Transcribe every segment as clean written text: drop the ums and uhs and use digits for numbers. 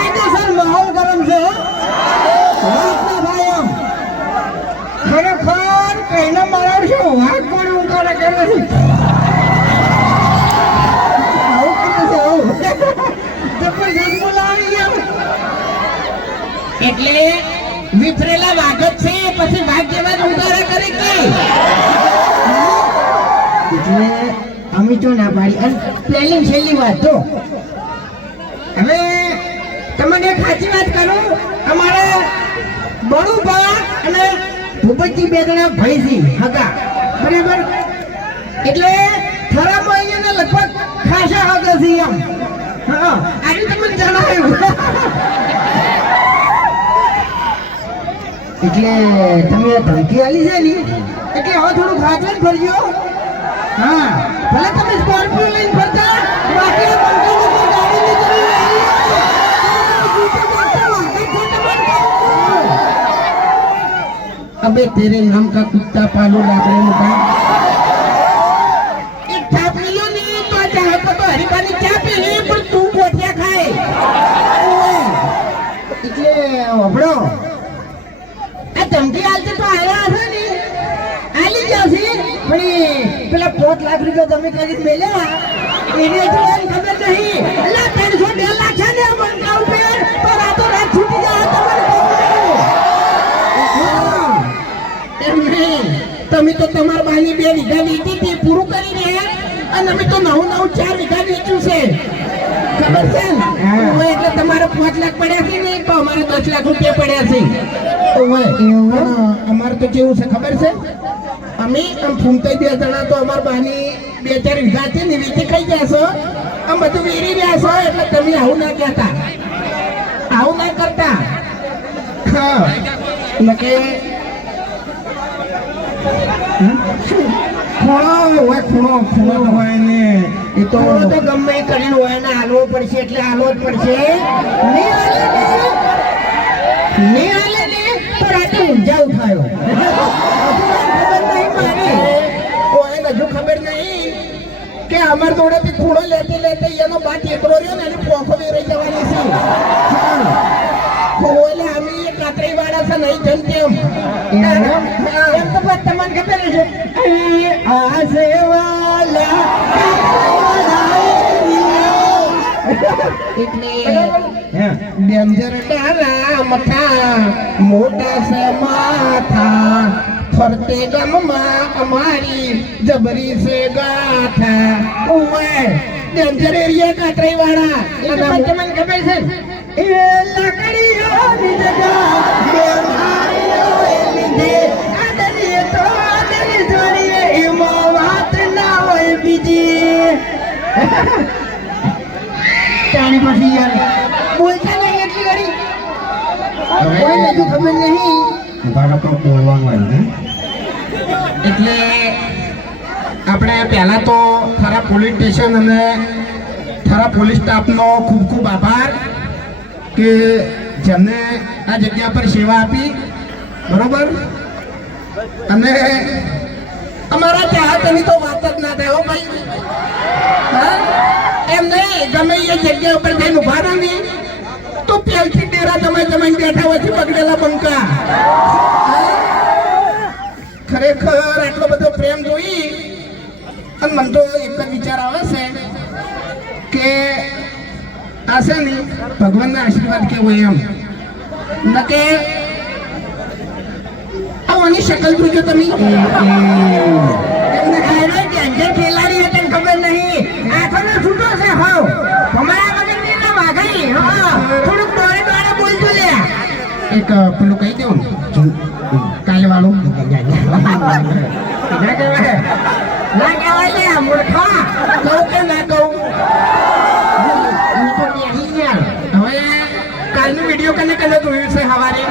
કાયદેસર માહોલ ગરમ છે વાતના ભાઈ એમ ખરેખર કઈને મારા છે વાત કોણ ઉતારે કે નથી આવું કરે છે આવું જબરજસ્ત બોલાવી ગયા એટલે વિફરેલા વાઘ જ છે પછી વાઘ જેવા જ ઉતારા કરે કે એટલે અમે તો ના પાડી અને પહેલી છેલ્લી વાત તો હવે તમને એક સાચી વાત કરું અમારા બળુભા અને ભૂપતજી બે જણા ભાઈ છે હગા બરાબર એટલે થરામાં અહીંયા લગભગ ખાસા હગા છે એમ હા આજે તમને જણાવ્યું એટલે તમે ધમકી આલી છે ને એટલે હવે થોડું ખાચન ફરજો હા ભલે તમે સ્કોર્પિયો લઈને ફરતા બાકી अबे तेरे नाम का कुत्ता पालो लाकड़े मुका एक छाप मिलो नहीं तो चाहे तो हरिपानी चा पे है पर तू कोठिया खाए એટલે ઓબળો આ ધમકી આલતે તો આયા હશે ને આલી જશે પણ પેલા 5 લાખ રૂપિયા તમે કરી મેલ્યા એને તો ખબર નહીં અલ્લા 302 લાખ છે ને બંકા ઉપર તો રાતો રાત છૂટી જાય તમે તો તમારા બાની 2 વીઘા વેચી તે પૂરું કરી રહ્યા અને અમે તો 9 4 વીઘા વેચ્યું છે ખબર છે ને એટલે તમારે 5 લાખ પડ્યા છે ને તો અમારે 10 લાખ રૂપિયા પડ્યા છે અમારે તો કેવું છે ખબર છે અમે આમ ફૂમતાઈ 2 જણા તો અમારા બાની 2 4 વીઘા છે ને વેચી ખાઈ જશો આમ બધું વેરી રહ્યા છો એટલે તમે આવું ના કહેતા આવું ના કરતા હા એટલે ખૂણો હોય ને એ તો ગમે કરીને હોય ને હાલવો પડશે એટલે હાલવો જ પડશે નહીં હાલે ને તો રાતે ઊંઝાવ થયો ખબર નહીં મારી કોઈ હજુ ખબર નહીં કે અમાર જોડેથી ખૂણો લેતે લેતે એનો બાદ એકરો રહ્યો ને એની પોખો વેરાઈ જવાની છે એટલે અમે કાતરી વાળા છે નહીં જમ તેમ એમ તો બસ તમને ખબર છે આસે વાલા એટલે ડેન્જર ડાલા મથા મોટા સે માથા ફરતે ગમમાં અમારી જબરી સે ગાથા ઓય ડેન્જર એરિયા કાતરી વાળા એટલે તમને ખબર છે એ લાકડીઓની જગા બેમારીઓ લીધે આદરી તો આદરી જોડીએ એમાં વાત ના હોય બીજી તાણી પછી યાર બોલતા નહીં એટલી ઘડી કોઈ નથી ખબર નહીં તારા તો બોલવાનું હોય ને એટલે આપણે પહેલા તો થરા પોલીસ સ્ટેશન અને થરા પોલીસ સ્ટાફનો ખૂબ ખૂબ આભાર કે જેમને આ જગ્યા પર સેવા આપી બરોબર અને અમારા ચાહતની તો વાત જ ના થાય હો ભાઈ એમ નહીં ગમે એ જગ્યા ઉપર જઈને ઉભા રહો ને તો પેલથી ડેરા તમે બેઠા હોય છે બગડેલા બંકા ખરેખર આટલો બધો પ્રેમ જોઈ અને મને તો એક જ વિચાર આવે છે કે આ છે ને ભગવાનના આશીર્વાદ કેવો એમ નકે આવવાની શકલ જોજો તમે એમને ખાયલો ડેન્જર ખેલાડી હતી ખબર નહીં આખોનો છૂટો છે હાવ અમારા વગરની ના વાઘાઈ હા થોડુંક દોડે દોડે બોલજો લે એક પેલું કહી દઉં કાલે વાળું ના કહેવાય લે મૂર્ખા કહું કે ના કહું હવે કાલનો વિડીયો કને જોયું છે સવારે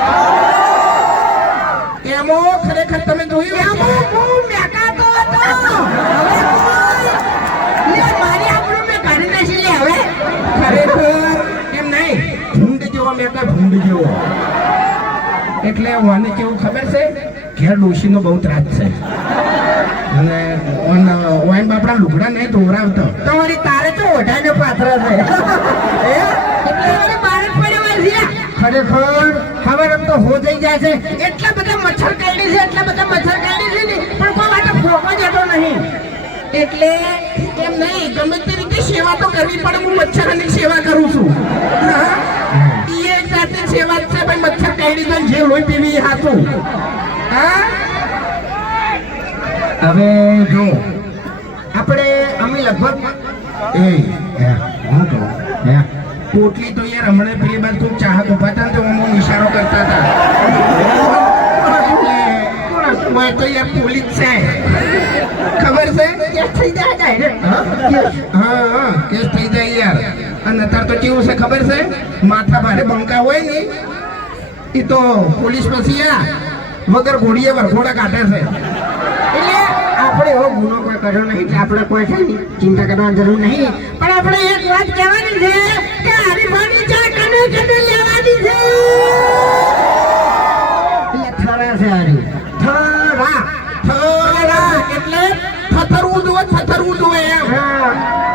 એમાં ખરેખર તમે જોયું હું મેકાતો હતો મારી આપણું મેં કાઢી નાખી લે હવે ખરેખર એમ નહીં ભૂંડ જેવો મેકા ભૂંડ જેવો એટલે મને કેવું ખબર છે ઘેર ડોશીનો બહુ ત્રાસ છે અને વાઈન બાપડા લુગડા નહીં ધોવરાવતો તમારી તારે તો ઓઢાનો પાત્ર છે એટલે બાર જ પડ્યો ખરેખર ખબર એમ તો હો જઈ જાય છે. એટલા બધા મચ્છર કાઢી છે ને પણ કોઈ માટે ફોકો જતો નહીં. એટલે એમ નહીં, ગમે તે રીતે સેવા તો કરવી પડે. હું મચ્છરની સેવા કરું છું. એ એક જાતની સેવા જ છે ભાઈ. મચ્છર કાઢી દો જે લોહી પીવી હાથું. હા, હવે જો આપણે અમે લગભગ પોટલી તો યાર હમણાં પેલી બાદ ખૂબ ચાહક ઉભા હતા ને તો હું ઇશારો કરતા હતા. તો યાર પોલીસ છે, ખબર છે? કેસ થઈ જાય. હા, કેસ થઈ જાય યાર. અને અત્યારે તો કેવું છે ખબર છે? માથા ભારે બંકા હોય ને એ તો પોલીસ પછી વગર ઘોડીએ વરઘોડા કાઢે છે. એટલે આપણે એવો ગુનો કોઈ કર્યો નહીં એટલે આપણે કોઈ છે ને ચિંતા કરવાની જરૂર નહીં. પણ આપણે એક વાત કહેવાની છે કે હરીફાની ચા કને કને લેવાની છે. એટલે થરા છે હારી થરા એટલે થથરવું જોઈએ એમ.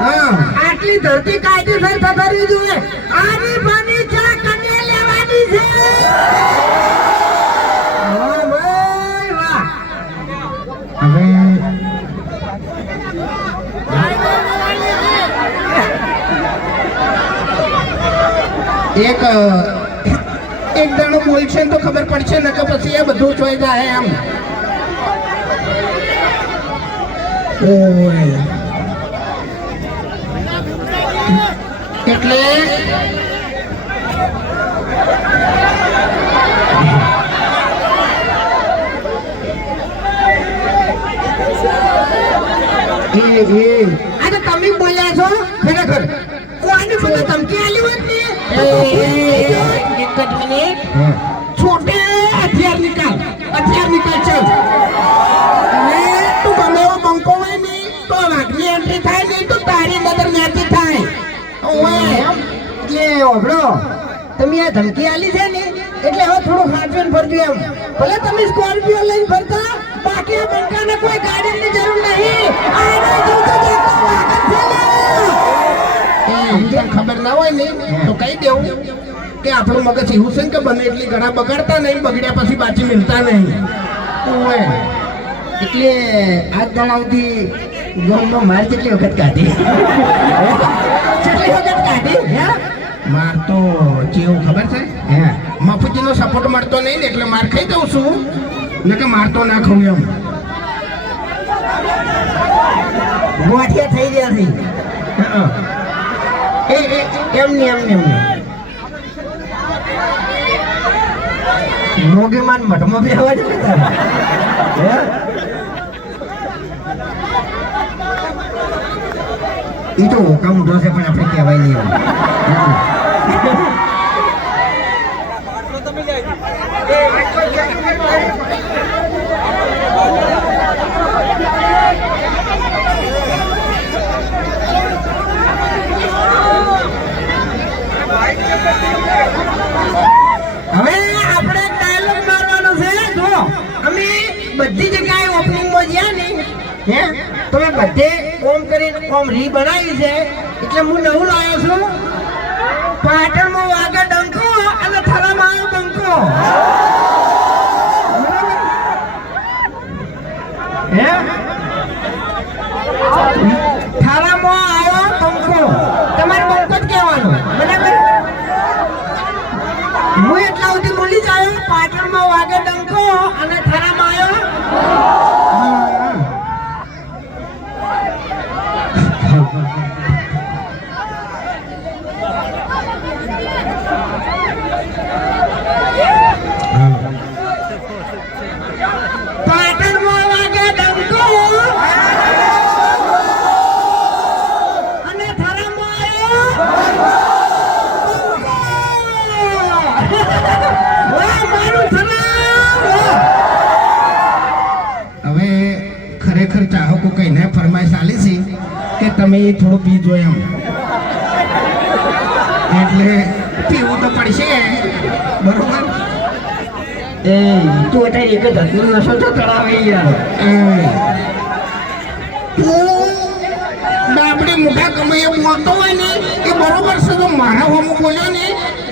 હા, આટલી ધરતી કાયદેસર થથરવી જોઈએ. હરીફાની ચા કને લેવાની છે. વાહ ભાઈ વાહ. હવે એક દાણો બોલશે ને તો ખબર પડશે ને કે પછી એ બધું જોઈ જાય એમ. એટલે તમે બોલ્યા છો ખરેખર કોની મને ધમકી આલી હોત ને એક જ મિનિટ. છોટે હથિયાર નિકાલ ચલ. અને તું ગમે એવો બંકો હોય ને તો વાઘની એન્ટ્રી થાય નહીં તો તારી નજર ન્યાથી થાય. કે ઓબળો તમે આ ધમકી આલી છે ને એટલે હવે થોડું સાચવીને ફરજો એમ. ભલે તમે સ્કોર્પિયો લઈને ફરતા, બાકી આ બંકાને કોઈ ગાડીની જરૂર નહીં. ખબર ના હોય ને તો કહી દેવું કે આપણું મગજ એવું છે કે બને એટલી ઘણા બગાડતા નહીં, બગડ્યા પછી પાછી મિલતા નહીં. એટલે આજ દાડાથી ગામમાં માર કેટલી વખત કાઢી માર તો કેવું ખબર છે? મફુજીનો સપોર્ટ મળતો નહીં ને એટલે માર ખાઈ દઉં છું, ને કે મારતો ના ખાઉં એમ. ગોઠિયા થઈ ગયા છે એમને મોગીમાન મઠમાં બેહવા જ એ તો હોકા મૂઢો છે પણ આપણે કહેવાય નહીં. હવે આપણે ડાયલોગ મારવાનો છે. જો અમે બધી જગ્યાએ ઓપનિંગમાં ગયા ને તમે બધે ઓમ કરીને ઓમ રી બનાવી છે એટલે હું નવું લાવ્યો છું. પાટણમાં વાગે ડંકો અને થરામાં આવ્યો બંકો. થારામાં આવ્યો બંકો. તમારે બંકો જ કહેવાનો બરાબર. હું એટલા સુધી બોલી જ આવ્યો પાટણમાં વાગે ડંકો અને થરામાં આવ્યો. પાટણમાં વાગે ડંકો અને થરામાં હવે ખરેખર ચાહકો કહીને ફરમાઈશ આલી છે કે તમે એ થોડું પીજો એમ. એટલે પીવું તો પડશે બરોબર. તું અત્યારે એક જ હાથનો નશો તો ચડાવે યાર. આપણે મોટા ગમે એવું મળતો હોય ને એ બરોબર છે. તો મારા હોમ બોલ્યો ને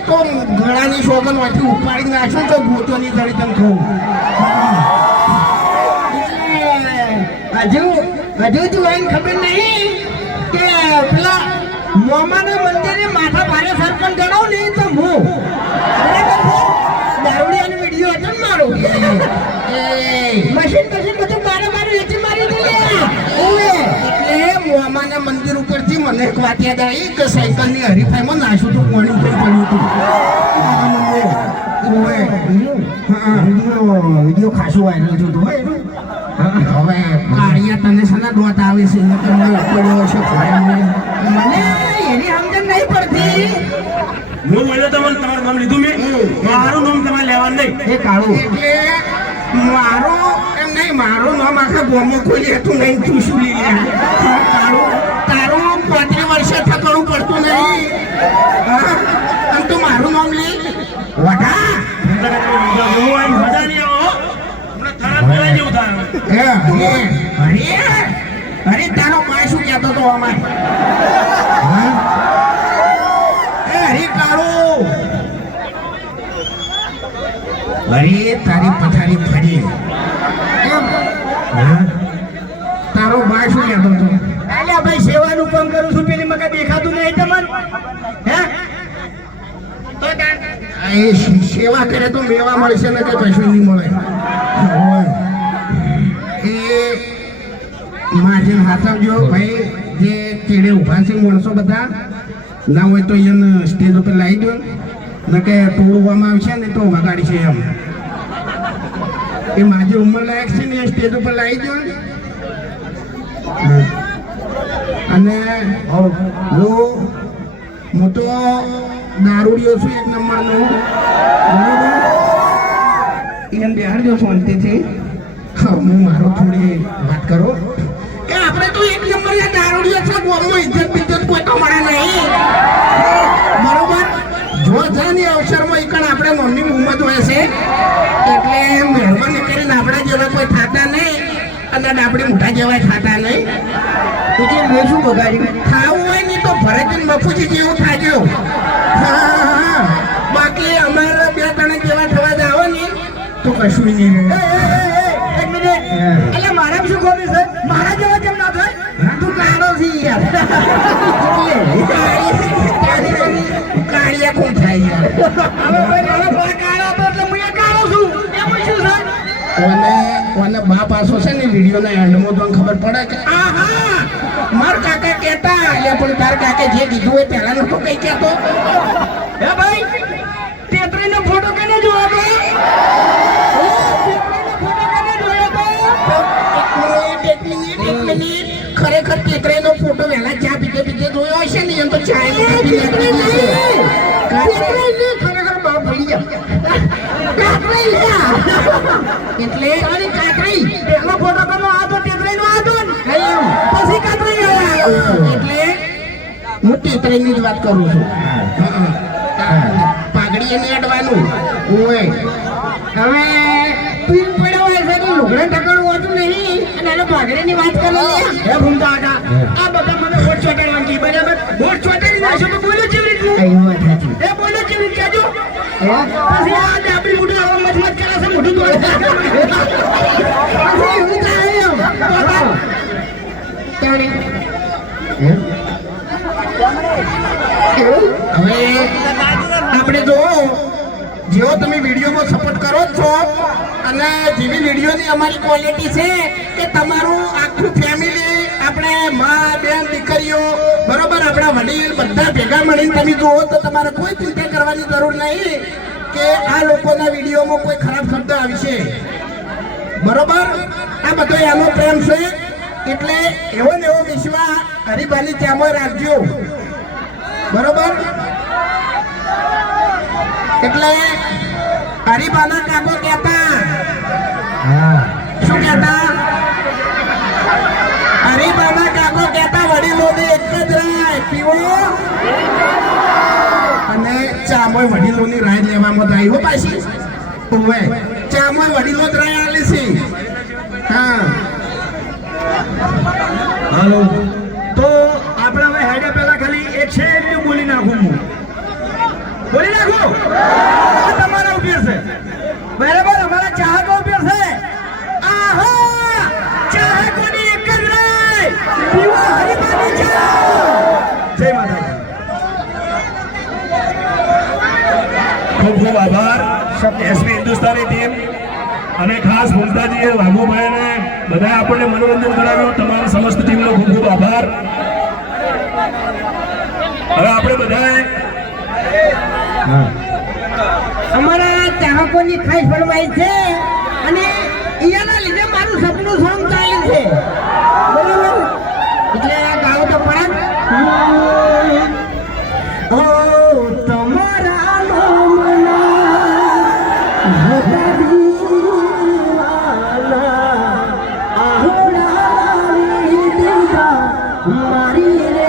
તો ગળાની શોગન માંથી ઉપાડી નાખશું તો ગોતોની તળી તને કહું. હજુ તું એને ખબર નહીં કે પેલા મોમાના મંદિરે માથા ભારે સરપંચ ગણાવ ને તો હું દારૂડિયાનો વિડીયો હતો ને મારો મશીન બધું મારે વેચી મારી દીધી. એટલે મોમાના મંદિર ઉપરથી મને એક વાત યાદ આવી કે સાયકલની હરીફાઈમાં નાશું તો પાણી ઉપર પડ્યું હતું. વિડીયો ખાસો વાયરલ થયો હતો હવે કાળિયા તને શાના દોત આવે છે એને તમને પડ્યો હશે મને એની સમજણ નહીં પડતી. હું બોલ્યો તમને તમારું નામ લીધું મેં મારું નામ તમારે લેવાનું નહીં. એ કાળું એટલે મારું એમ નહીં મારું નામ આખા ગામમાં કોઈ લેતું નહીં તું શું લઈ લે તારું 35 વર્ષે ઠકણું પડતું નહીં અને તું મારું નામ લે વઢા મજા નહીં આવો હમણાં ખરાબ બોલાય જેવું થાય. અરે તારો માય શું કહેતો હતો અમાર અરે કાળો અરે તારી પથારી ફરી તારો ભાઈ શું કહેતો હતો? અલ્યા ભાઈ સેવાનું કામ કરું છું પેલી મકા દેખાતું નહીં તમને હે એ સેવા કરે તો મેવા મળશે ને કે કશું નહીં મળે. એ માજન હાથવજો ભાઈ જે ચેડે ઉભા છે માણસો બધા ના હોય તો એને સ્ટેજ ઉપર લાવી દો ને કે તોડવામાં આવશે ને તો વગાડી છે એમ એ માજી ઉંમર લાયક છે ને એ સ્ટેજ ઉપર લાવી દો અને હું તો દારૂડિયો છું 1 નંબરનો એને બેહાડજો શાંતિથી. હું મારો થોડી વાત કરો કે આપણે તો 1 નંબર દારૂડિયો છે ગામમાં ઇજ્જત કોઈ તો મળે નહીં બરોબર. જો જાની અવસરમાં ઈકણ આપણે મમ્મી મુહમ્મદ હોય છે એટલે મહેરબાની કરીને આપણા જેવા કોઈ થાતા નહીં અને આપણી મોટા જેવા થાતા નહીં. એટલે મેં શું બગાડ્યું ખાવું હોય ને તો ભરતજી મફુજી જેવું થાજો. બાકી અમારા 2-3 જેવા થવા જાવ ને તો કશું નહીં રહે. એક મિનિટ એટલે મારા શું ખોટું છે મારા જેવા કેમ ના થાય તું કાળો છી યાર કાળિયા કોણ થાય યાર હવે ભાઈ મારો બા કાળો હતો એટલે હું એ કાળો છું એમાં શું છે અને બા પાસો છે ને વિડીયોના એન્ડમાં તો ખબર પડે કે આહા માર કાકા કહેતા એટલે પણ તાર કાકે જે કીધું હોય પહેલા નતો કઈ કહેતો. હે ભાઈ તેત્રીનો ફોટો કેને જોયો તો એક મિનિટ ખરેખર કેતરેનો ફોટો વહેલા ચા પીતે જોયો હશે ને એમ તો ચા ખરેખર બાપ ભૂલી ગયા એટલે અરે કાકરી પેલો ફોટો કોનો આ તો તેત્રીનો આ તો પછી કાતરી એટલે હું તેત્રીની જ વાત કરું છું. પાઘડી એને અડવાનું ઓય હવે પીન પડ્યો હોય છે તો લુગડે ઠકાણું હોતું નહીં અને એને પાઘડીની વાત કરો હે ભૂમતા હતા આ બધા મને વોટ ચોટાડવાની બરાબર વોટ ચોટાડી નાખશો તો બોલો કેવી રીતનું એ બોલો કેવી રીતે કહેજો પછી આ આપણી મોઢું આવા મચમચ કરે છે મોઢું તોડે પછી એવું થાય એમ હવે આપણે જો જેવો તમે વિડીયોમાં સપોર્ટ કરો છો અને જેવી વિડીયોની અમારી ક્વોલિટી છે કે તમારું આખું ફેમિલી આપણે મા બેન દીકરીઓ બરોબર આપણા વડીલ બધા ભેગા મળીને તમે જુઓ તો તમારે કોઈ ચિંતા કરવાની જરૂર નહીં કે આ લોકોના વિડીયોમાં કોઈ ખરાબ શબ્દ આવશે બરોબર. આ બધો એનો પ્રેમ છે એટલે એવો ને એવો વિશ્વાસ હરિભાની ચામાં રાખજો બરોબર. એટલે હરિભાના કાકો કહેતા શું કહેતા હરિભાના કાકો કહેતા વડીલોને એક જ રાય પીવો અને ચામોય વડીલોની રાય લેવામાં જાય હો પાછી ઓવે ચામોય વડીલો જ રાય આલે છે. હા હાલો તો આપણે હવે હેડે પહેલા ખાલી એક છે એટલું બોલી નાખું હું બોલી નાખો આ તમારા ઉભી છે બરાબર અમારા ચાહકો ઉપર છે આહા ચાહકોની એક જ રાય પીવા હરિભાની ચા જય માતાજી ખૂબ ખૂબ આભાર એસપી હિન્દુસ્તાની ટીમ અને ખાસ ભૂમતાજીએ વાઘુભાઈને બધા આપણને મનોરંજન કરાવ્યું તમામ સમસ્ત ટીમનો ખૂબ ખૂબ આભાર હવે આપણે બધાએ અમારા ચાહકોની ખાસ ફરમાઈશ છે અને એના લીધે મારું સપનું સોંગ ચાલે છે બરાબર એટલે ગાઓ તો પડે ઓ તમારા નામના મારી રે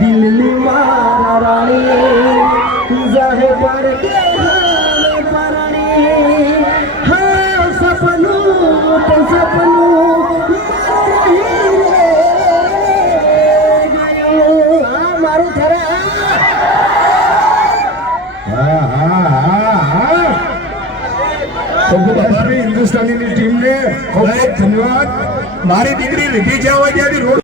દિલની મારા રાણી જાહે પર કે પરણી હા સપનું તો સપનું મારું થરા હિન્દુસ્તાની ટીમને ખૂબ ખૂબ ધન્યવાદ. મારી દીકરી રીધી જ્યાં હોય ત્યાંથી રોડ